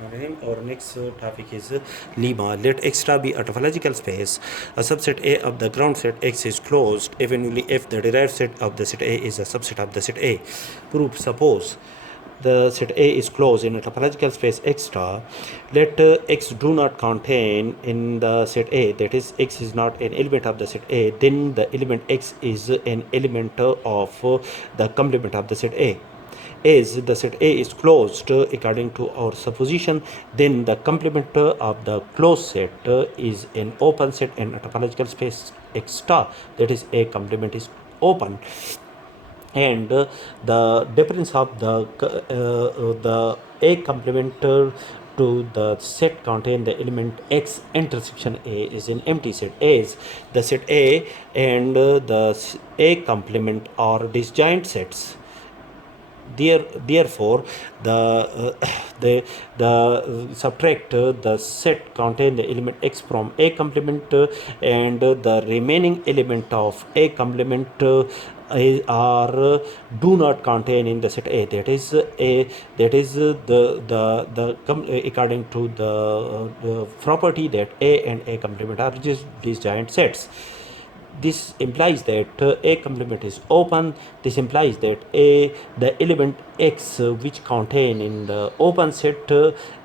Our next topic is lemma. Let extra be a topological space. A subset A of the ground set X is closed even only if the derived set of the set A is a subset of the set A. Proof. Suppose the set A is closed in a topological space X star. Let X do not contain in the set A, that is, X is not an element of the set A, then the element X is an element of the complement of the set A. As the set A is closed according to our supposition, then the complement of the closed set is an open set in a topological space X star, that is, A complement is open. And the difference of the A complement to the set contain the element X intersection A is an empty set, as the set A and the A complement are disjoint sets. Therefore, the subtract the set contain the element X from A complement, and the remaining element of A complement are do not contain in the set A. According to the property that A and A complement are just disjoint sets. This implies that A complement is open. This implies that the element X which contain in the open set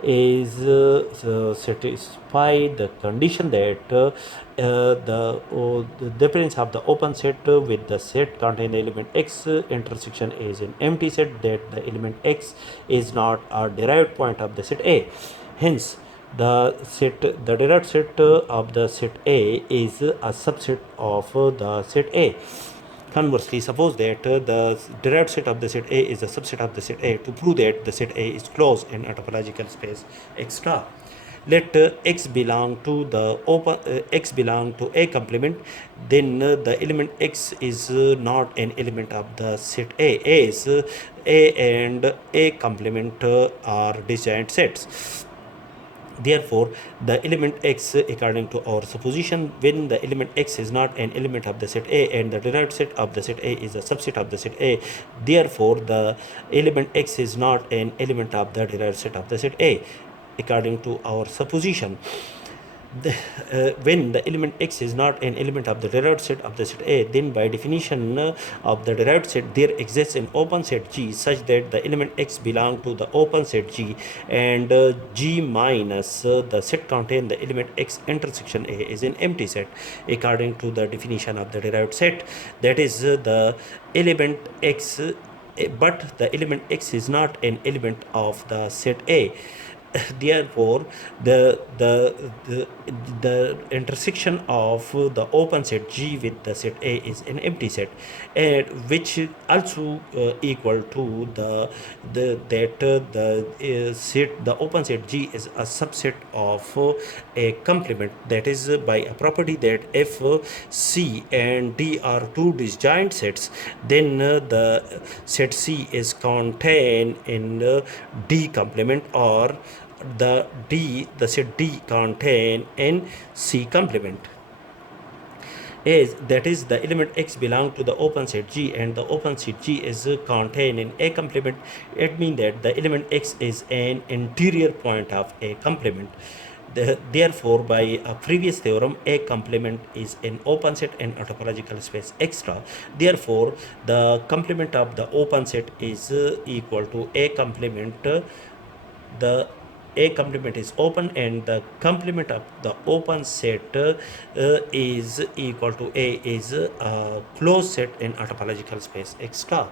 is satisfy the condition that the difference of the open set with the set contain the element X intersection is an empty set, that the element X is not a derived point of the set A. Hence, the derived set of the set A is a subset of the set A. Conversely, suppose that the derived set of the set A is a subset of the set A. To prove that the set A is closed in a topological space X star, let X belong to the open X belong to A complement, then the element X is not an element of the set A, as A and A complement are disjoint sets. Therefore, the element X, according to our supposition, when the element X is not an element of the set A and the derived set of the set A is a subset of the set A, therefore the element X is not an element of the derived set of the set A, according to our supposition. When the element X is not an element of the derived set of the set A, then by definition of the derived set, there exists an open set G such that the element X belong to the open set G, and G minus the set contain the element X intersection A is an empty set, according to the definition of the derived set. That is, the element X, but the element X is not an element of the set A. Therefore, the intersection of the open set G with the set A is an empty set, and which also equal to the set, the open set G is a subset of a complement. That is, by a property that if C and D are two disjoint sets, then the set C is contained in D complement, or the set D contain in C complement. As that is, the element X belong to the open set G and the open set G is contained in A complement. It means that the element X is an interior point of A complement. Therefore, by a previous theorem, A complement is an open set in a topological space X star. Therefore, the complement of the open set is equal to A complement. The A complement is open, and the complement of the open set is equal to A is a closed set in a topological space X star.